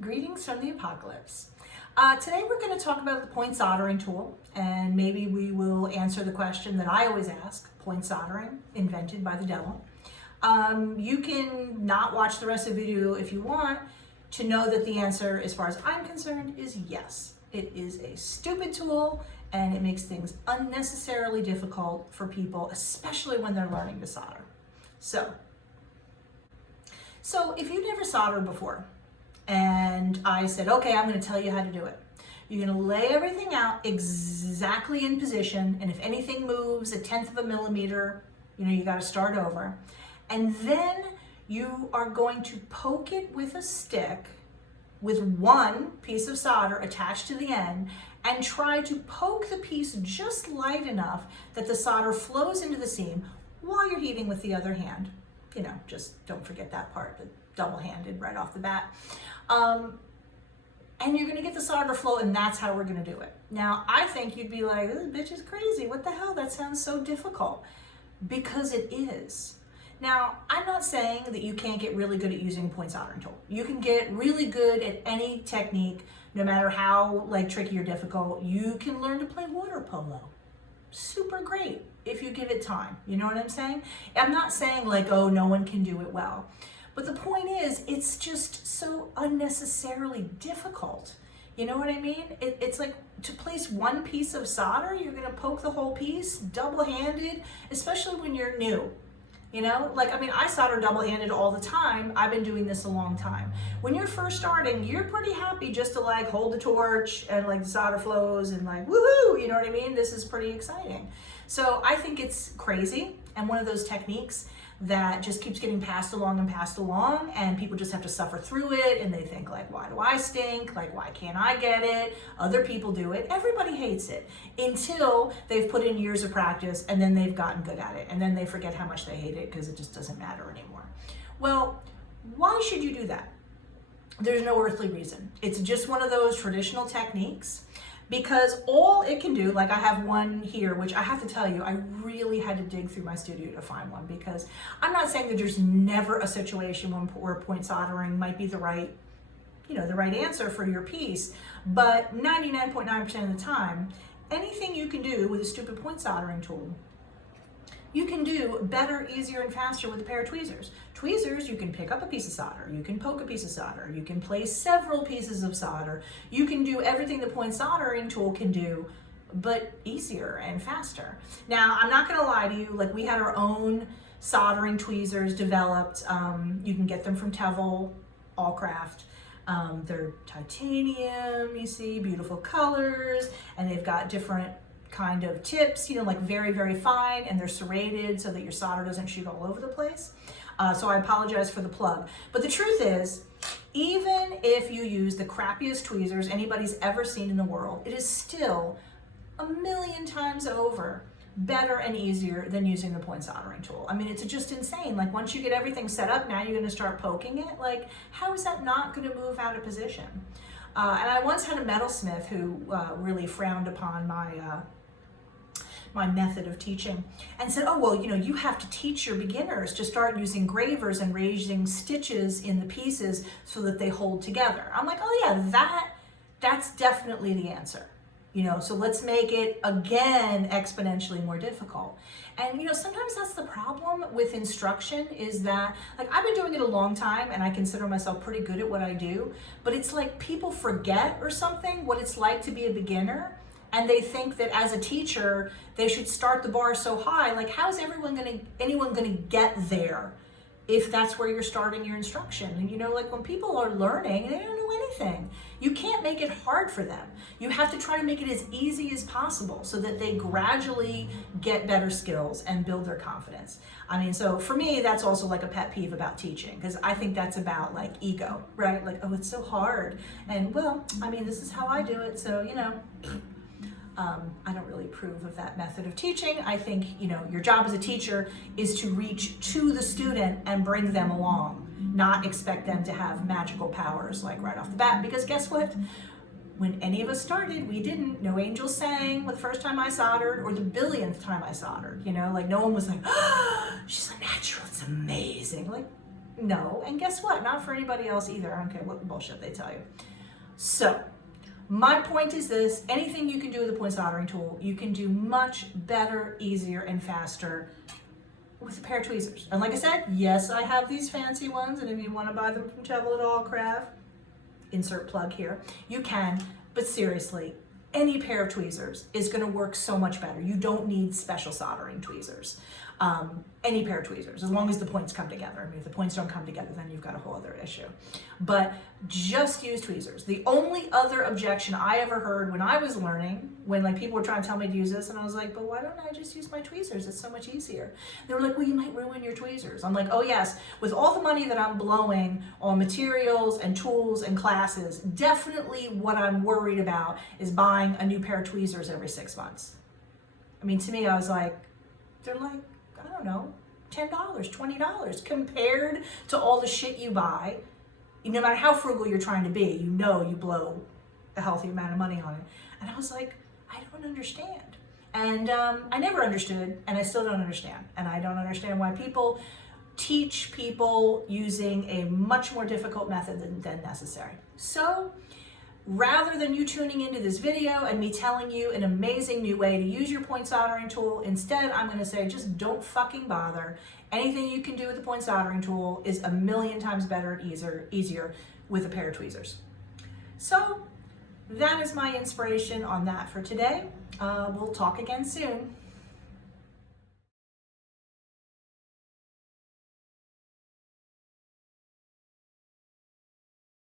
Greetings from the apocalypse. Today we're going to talk about the point soldering tool, and maybe we will answer the question that I always ask: point soldering, invented by the devil? You can not watch the rest of the video if you want to know that the answer, as far as I'm concerned, is yes. It is a stupid tool, and it makes things unnecessarily difficult for people, especially when they're learning to solder. So if you've never soldered before, and I said, okay, I'm going to tell you how to do it. You're going to lay everything out exactly in position, and if anything moves 1/10 of a millimeter, you got to start over. And then you are going to poke it with a stick with one piece of solder attached to the end, and try to poke the piece just light enough that the solder flows into the seam while you're heating with the other hand. Just don't forget that part, the double-handed right off the bat. And you're gonna get the solder flow, and that's how we're gonna do it. Now, I think you'd be like, this bitch is crazy. What the hell? That sounds so difficult. Because it is. Now, I'm not saying that you can't get really good at using a point soldering tool. You can get really good at any technique, no matter how tricky or difficult. You can learn to play water polo. Super great if you give it time. You know what I'm saying? I'm not saying oh, no one can do it well. But the point is, it's just so unnecessarily difficult. You know what I mean? It's like to place one piece of solder, you're gonna poke the whole piece double-handed, especially when you're new. I solder double-handed all the time. I've been doing this a long time. When you're first starting, you're pretty happy just to hold the torch and the solder flows and woohoo, you know what I mean? This is pretty exciting. So I think it's crazy, and one of those techniques that just keeps getting passed along, and people just have to suffer through it, and they think why do I stink? Why can't I get it? Other people do it. Everybody hates it until they've put in years of practice, and then they've gotten good at it, and then they forget how much they hate it because it just doesn't matter anymore. Well, why should you do that? There's no earthly reason. It's just one of those traditional techniques. Because all it can do, I have one here, which I have to tell you, I really had to dig through my studio to find one, because I'm not saying that there's never a situation where point soldering might be the right answer for your piece, but 99.9% of the time, anything you can do with a stupid point soldering tool, you can do better, easier, and faster with a pair of tweezers. Tweezers, you can pick up a piece of solder, you can poke a piece of solder, you can place several pieces of solder, you can do everything the point soldering tool can do, but easier and faster. Now, I'm not gonna lie to you, we had our own soldering tweezers developed. You can get them from Tevel, Allcraft. They're titanium, you see, beautiful colors, and they've got different kind of tips, very, very fine, and they're serrated so that your solder doesn't shoot all over the place. So I apologize for the plug. But the truth is, even if you use the crappiest tweezers anybody's ever seen in the world, it is still 1,000,000 times over better and easier than using the point soldering tool. It's just insane. Once you get everything set up, now you're gonna start poking it. How is that not gonna move out of position? And I once had a metalsmith who really frowned upon my method of teaching and said, oh, well, you have to teach your beginners to start using gravers and raising stitches in the pieces so that they hold together. I'm like, oh yeah, that's definitely the answer. So let's make it, again, exponentially more difficult. And, sometimes that's the problem with instruction, is that, I've been doing it a long time, and I consider myself pretty good at what I do, but it's people forget or something what it's like to be a beginner, and they think that as a teacher, they should start the bar so high. How is anyone gonna get there if that's where you're starting your instruction? And when people are learning, they don't know anything. You can't make it hard for them. You have to try to make it as easy as possible so that they gradually get better skills and build their confidence. So for me, that's also a pet peeve about teaching, because I think that's about ego, right? Oh, it's so hard. And well, this is how I do it, so I don't really approve of that method of teaching. I think, your job as a teacher is to reach to the student and bring them along, not expect them to have magical powers right off the bat, because guess what? When any of us started, we didn't. No angels sang the first time I soldered, or the billionth time I soldered. No one was oh, she's a natural, it's amazing. No, and guess what? Not for anybody else either. I don't care what bullshit they tell you. So, my point is this: anything you can do with a point soldering tool, you can do much better, easier, and faster with a pair of tweezers. And like I said, yes, I have these fancy ones, and if you want to buy them from Travel It All Craft, insert plug here, you can. But seriously, any pair of tweezers is going to work so much better. You don't need special soldering tweezers. Any pair of tweezers, as long as the points come together. I mean, if the points don't come together, then you've got a whole other issue. But just use tweezers. The only other objection I ever heard when I was learning, when like people were trying to tell me to use this, and I was like, but why don't I just use my tweezers? It's so much easier. They were like, well, you might ruin your tweezers. I'm like, oh yes, with all the money that I'm blowing on materials and tools and classes, definitely what I'm worried about is buying a new pair of tweezers every 6 months. I mean, to me, I was like, they're like, I don't know, $10, $20 compared to all the shit you buy. No matter how frugal you're trying to be, you know you blow a healthy amount of money on it. And I was like, I don't understand. And I never understood, and I still don't understand. And I don't understand why people teach people using a much more difficult method than necessary. So, rather than you tuning into this video and me telling you an amazing new way to use your point soldering tool, instead I'm going to say just don't fucking bother. Anything you can do with the point soldering tool is a million times better and easier with a pair of tweezers. So that is my inspiration on that for today. We'll talk again soon.